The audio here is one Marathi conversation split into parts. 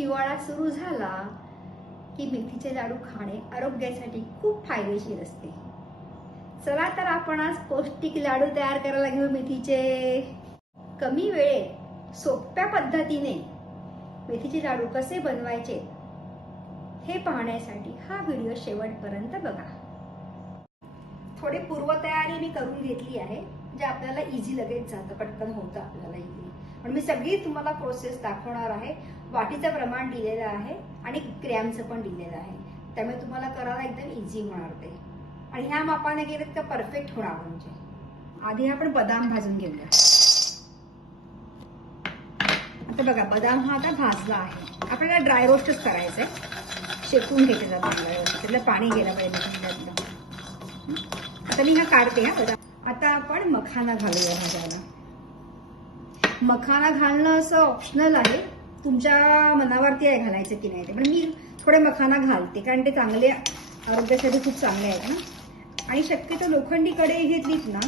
हिवाळा सुरू झाला की मेथीचे लाडू खाणे आरोग्यासाठी खूप फायदेशीर असते. चला तर आपण आज पौष्टिक लाडू तयार करायला घेऊ मेथीचे. कमी वेळेत सोप्या पद्धतीने मेथीचे लाडू कसे बनवायचे हे पाहण्यासाठी हा व्हिडिओ शेवटपर्यंत बघा. थोडी पूर्वतयारी मी करून घेतली आहे जे आपल्याला इझी लगेच जातं पटकन होतं आपल्याला इझी पण मी सगळी तुम्हाला प्रोसेस दाखवणार आहे. वाटीचं प्रमाण दिलेलं आहे आणि ग्रॅमचं पण दिलेलं आहे. त्यामुळे तुम्हाला करायला एकदम इझी होणार ते. आणि ह्या मापाने गेलेत का परफेक्ट होणार म्हणजे. आधी आपण बदाम भाजून घेऊया. आता बघा बदाम हा आता भाजला आहे. आपल्याला ड्राय रोस्टच करायचंय. शेकून घेते त्यातलं पाणी गेलं पाहिजे आता मी हा काढते हा बदाम. आता आपण मखाना घालूया भाजायला मखाना घालणं असं ऑप्शनल आहे. तुमच्या मनावरती आहे घालायचं की नाही ते. पण मी थोडे मखाना घालते कारण ते चांगले आरोग्यासाठी खूप चांगले आहेत ना. आणि शक्यतो लोखंडी कढई घेतलीत ना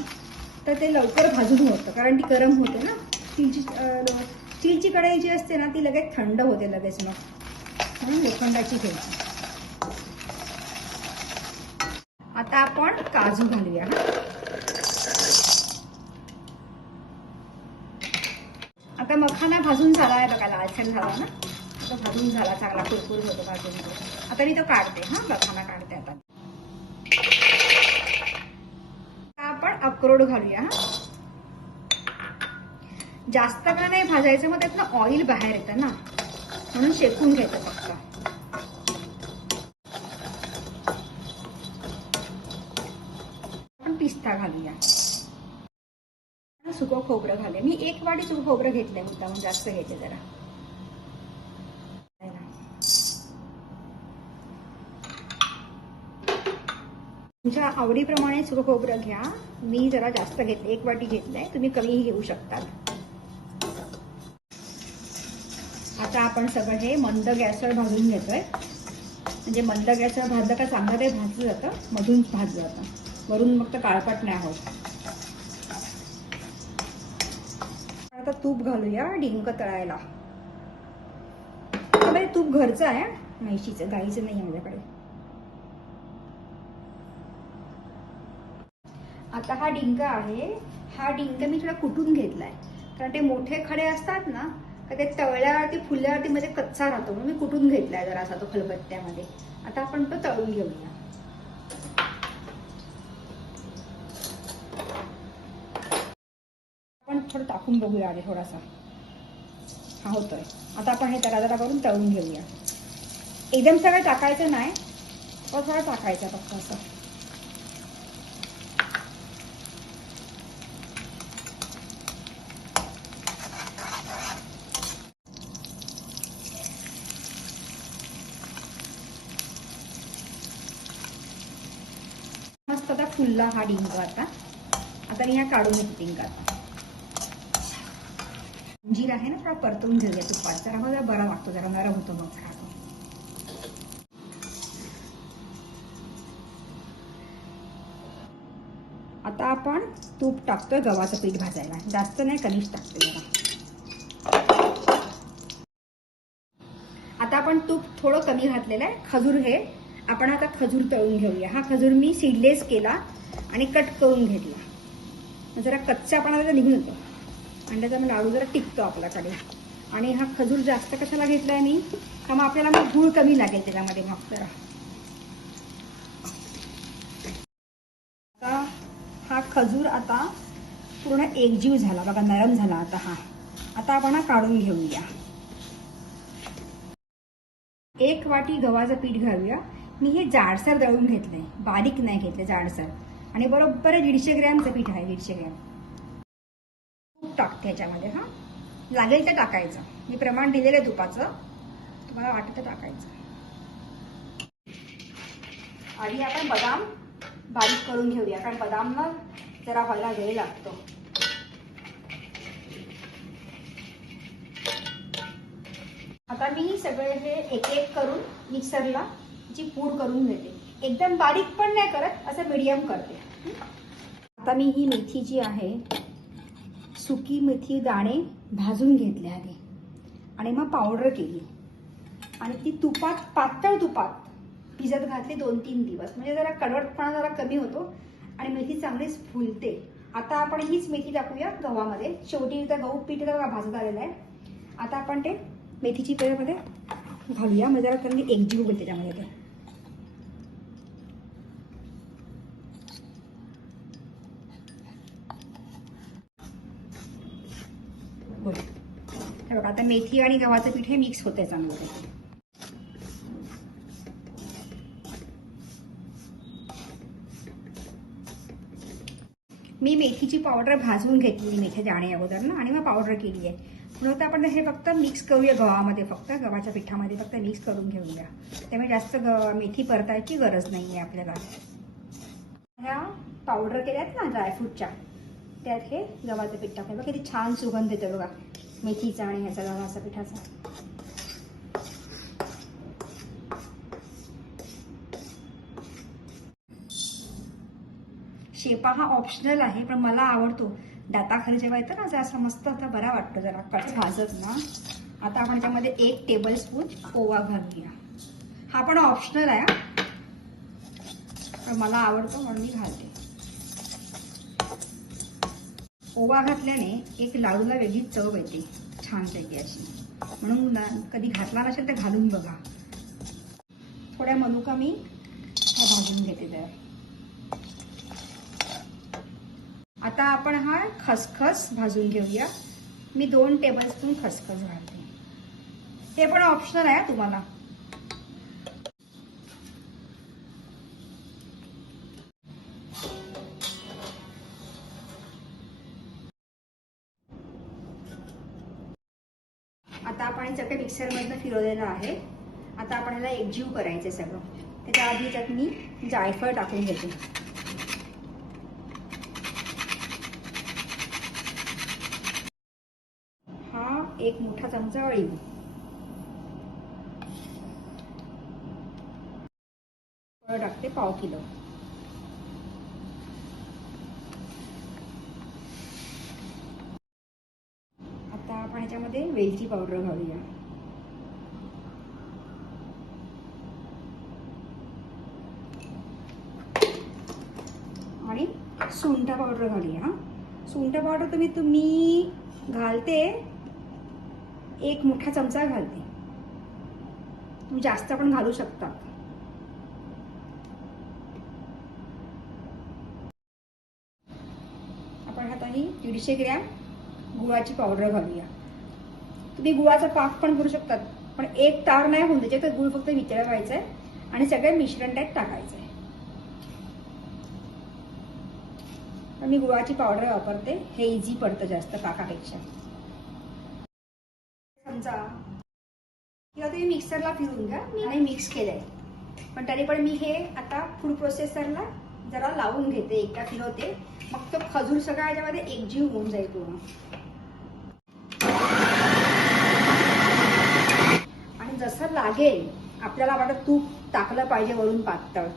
तर ते लवकर भाजून होतं कारण ती गरम होते ना. स्टीलची स्टीलची कढई जी असते ना ती लगेच थंड होते लगेच मग. म्हणून लोखंडाची घ्यायची. आता आपण काजू घालूया हा आता मखाना भाजून झाला आहे बघा लालसर झाला ना? आता भाजून झाला चांगला कुरकुर होतो भाजून. आता मी तो काढते हा मखाना काढते आता. आता आपण अक्रोड घालूया हा. जास्त का नाही भाजायचं? मग त्यातनं ऑइल बाहेर येतं ना. म्हणून शेकून घ्यायचं फक्त आपण पिस्ता घालूया सुकं खोबरं घाले मी एक वाटी सुकं खोबरं घेतलंय मुद्दामून जास्त घ्यायचे जरा. तुमच्या आवडीप्रमाणे सुकं खोबरं घ्या. मी जरा जास्त घेतलं एक वाटी घेतलंय तुम्ही कमीही घेऊ शकतात. आता आपण सगळं हे मंद गॅसवर भाजून घेतोय. म्हणजे मंद गॅसवर भाजलं का चांगलं ते भाजलं जातं मधून भाजलं जातं. वरून मग तर काळपट नाही होत. आता तूप घालूया डिंक तळायला. तूप घरचं आहे म्हैशीचं गाईचं नाही माझ्याकडे आता हा डिंक आहे हा डिंक मी थोडा कुटून घेतलाय. कारण ते मोठे खडे असतात ना तर ते तळल्यावरती फुलल्यावरती मध्ये कच्चा राहतो. म्हणून मी कुटून घेतलाय जरा असा तो खलबत्त्यामध्ये. आता आपण तो तळून घेऊया आपण थोडं टाकून बघूया आधी थोडासा. हा होतोय. आता आपण हे त्याला जरा करून तळून घेऊया. एकदम सगळं टाकायचं नाही पण थोडं टाकायचं फक्त असं. मस्त आता फुलला हा डिंक आता. आता मी ह्या काढून घेते डिंक जीर आहे ना थोडा परतवून घेऊया तुपात. जरा जरा बरा लागतो जरा नरम होतो मग खातो आता आपण तूप टाकतोय गव्हाचं पीठ भाजायला. जास्त नाही कमीच टाकतोय जरा. आता आपण तूप थोडं कमी घातलेलं आहे. खजूर हे आपण आता खजूर तळून घेऊया. हा खजूर मी सीडलेस केला आणि कट करून घेतला. जरा कच्चा पण आता निघून येतो. आणि त्याचा लाडू जरा टिकतो आपल्याकडे. आणि हा खजूर जास्त कशाला घेतलाय मी? तर मग आपल्याला मग गूळ कमी लागेल त्याच्यामध्ये मग जरा. आता हा खजूर आता पूर्ण एकजीव झाला. बघा नरम झाला आता हा. आता आपण हा काढून घेऊया. एक वाटी गव्हाचं पीठ घालूया. मी हे जाडसर दळून घेतलंय. बारीक नाही घेतलं जाडसर. आणि बरोबर दीडशे ग्रॅमचं पीठ आहे दीडशे ग्रॅम. तूप टाकते ह्याच्यामध्ये हा? लागेल ते टाकायचं. मी प्रमाण दिलेलं आहे तुपाचं तुम्हाला वाटतं तर टाकायचं. आधी आपण बदाम बारीक करून घेऊया कारण बदाम ना जरा व्हायला वेळ लागतो. आता मी सगळे हे एक एक करून मिक्सरला जी पूड करून घेते. एकदम बारीक पण नाही करत असं मीडियम करते. आता मी ही मेथी जी आहे सुकी मेथी दाणे भाजून घेतले आधी. आणि मग पावडर केली. आणि ती तुपात पातळ तुपात भिजत घातली दोन तीन दिवस. म्हणजे जरा कडवटपणा जरा कमी होतो आणि मेथी चांगलीच फुलते. आता आपण हीच मेथी टाकूया गव्हामध्ये. शेवटी इथं गहू पीठ जरा भाजत आलेलं आहे. आता आपण ते मेथीची पेरमध्ये घालूया. म्हणजे जरा त्यांनी एकजीव होईल त्याच्यामध्ये ते बोल हे बघा आता मेथी आणि गव्हाचं पीठ हे मिक्स होतंय चांगलं. मी मेथीची पावडर भाजून घेतली मेथ्या जाण्या अगोदर ना आणि मग पावडर केली आहे. म्हणून आता आपण हे फक्त मिक्स करूया गव्हामध्ये फक्त गव्हाच्या पिठामध्ये फक्त मिक्स करून घेऊया. त्यामुळे जास्त ग मेथी परतायची गरज नाही आहे आपल्याला. ह्या पावडर केल्यात ना ड्रायफ्रूटच्या त्यात हे गव्हाचं पीठ टाकलं बघा किती छान सुगंध येतो बघा. मेथीचा आणि ह्याचा गव्हाचा पिठाचा शेपा हा ऑप्शनल आहे पण मला आवडतो. दाताखाली जेव्हा येतं ना असं मस्त आता बरा वाटतो जरा. कट भाजत ना. आता आपण त्यामध्ये एक टेबल स्पून ओवा घालूया हा पण ऑप्शनल आहे पण मला आवडतो म्हणून मी घालते. ओवा घातल्याने एक लाडूला वेगळी चव येते छानपैकी अशी. म्हणून कधी घातला नसेल तर घालून बघा. थोड्या मनुका मी हा भाजून घेते जरा. आता आपण हा खसखस भाजून घेऊया. मी दोन टेबलस्पून खसखस घालते. हे पण ऑप्शनल आहे तुम्हाला. आपण हे सगळं मिक्सरमधनं फिरवलेलं आहे आता आपण ह्याला एकजीव करायचं सगळं. त्याच्या आधी त्यात मी जायफळ टाकून घेते. हा एक मोठा चमचा अळीव टाकते पाव किलो आता आपण ह्याच्यामध्ये वेलची पावडर घालूया. आणि सुंठ पावडर घालूया हा. सुंठ पावडर तुम्ही तुम्ही घालते एक मोठा चमचा घालते. तुम्ही जास्त पण घालू शकता. आपण आता ही दीडशे ग्रॅम गुळाची पावडर घालूया. तुम्ही गुळाचा पाक पण करू शकतात. पण एक तार नाही होऊन त्याच्यात गुळ फक्त वितळवायचा आहे आणि सगळं मिश्रण त्यात टाकायचं आहे पण मी गुळाची पावडर वापरते. हे इझी पडतं जास्त पाकापेक्षा. समजा. किंवा तुम्ही मिक्सरला फिरून घ्या. मी आणि मिक्स केलंय. पण तरी पण मी हे आता फूड प्रोसेसरला जरा लावून घेते. एकदा फिरवते. मग तो खजूर सगळा याच्यामध्ये एकजीव होऊन जाईल पूर्ण आणि जसं लागेल. आपल्याला वाटत तूप टाकलं पाहिजे वरून पातळ.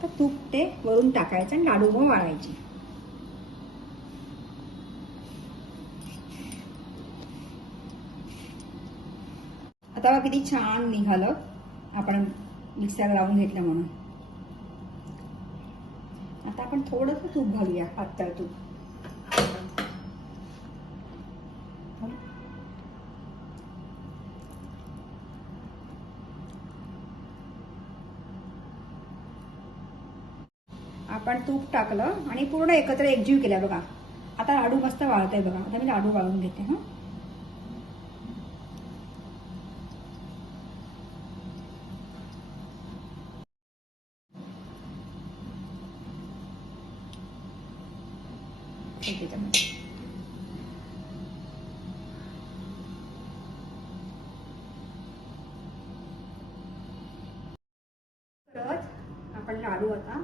तर तूप ते वरून टाकायचं आणि लाडू मग आता बघा किती छान निघालं. आपण मिक्सर लावून घेतलं म्हणून. आता आपण थोडंसं तूप घालूया पातळ तूप आपण तूप टाकलं आणि पूर्ण एकत्र एकजीव केल्या बघा. आता लाडू मस्त वाळत आहे बघा. आता मी लाडू वाळून घेते हा. परत आपण लाडू आता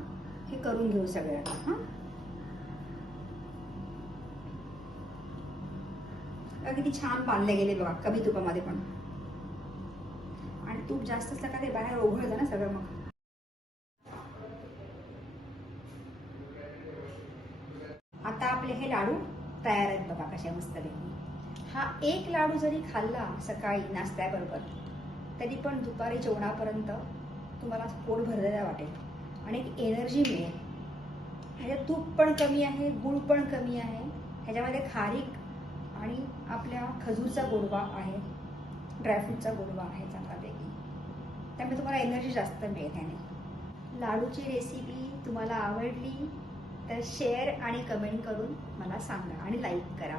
हे करून घेऊ सगळ्यांना आता हा किती छान बांधले गेले बघा कमी तुपामध्ये पण. आणि तूप जास्त असलं का ते बाहेर ओघळतं ना सगळं मग. आता आपले हे लाडू तयार आहेत बघा कशा मस्त हा एक लाडू जरी खाल्ला सकाळी नाश्त्याबरोबर तरी पण दुपारी जेवणापर्यंत तुम्हाला पोट भरलेलं वाटेल. आणि एक एनर्जी मिळेल. ह्याच्यात तूप पण कमी आहे गुळ पण कमी आहे. ह्याच्यामध्ये खारीक आणि आपल्या खजूरचा गोडवा आहे. ड्रायफ्रूटचा गोडवा आहे चांगल्यापैकी. त्यामुळे तुम्हाला एनर्जी जास्त मिळेल ह्याने. लाडूची रेसिपी तुम्हाला आवडली तर शेअर आणि कमेंट करून मला सांगा आणि लाईक करा.